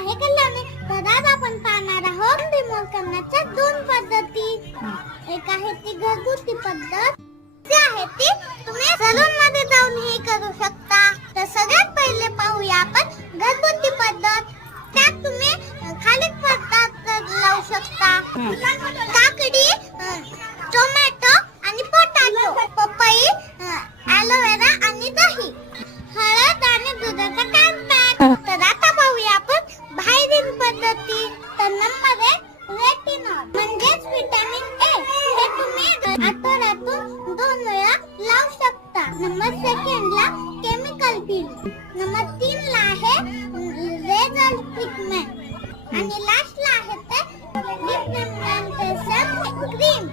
आहे कल्याणी. तर आज आपण पाहणार आहोत रिमूव्ह करण्याच्या दोन पद्धती. एक आहे ती घरगुती पद्धत, जी आहे ती तुम्ही सलून मध्ये जाऊन हे करू शकता. तर सगळ्यात पहिले पाहूया आपण घरगुती पद्धत. त्यात तुम्ही खाली पदार्थ लावू शकता. काकडी, टोमॅटो आणि पोटॅटो, पपई, ॲलोवेरा आणि दही, हळद आणि दुधाचा कॅन पॅक. तर आता पाहूया आपण बाहेरील पद्धती. तर नंबर 1 रेटिनॉल म्हणजेच व्हिटॅमिन ए. हे तुम्ही आठवड्यातून 2 वेळा लावू शकता. नंबर 2 ला केमिकल पील. नंबर 3 ला आहे लेझर ट्रीटमेंट. आणि लास्ट ला आहे ते डिपिगमेंटेशन क्रीम.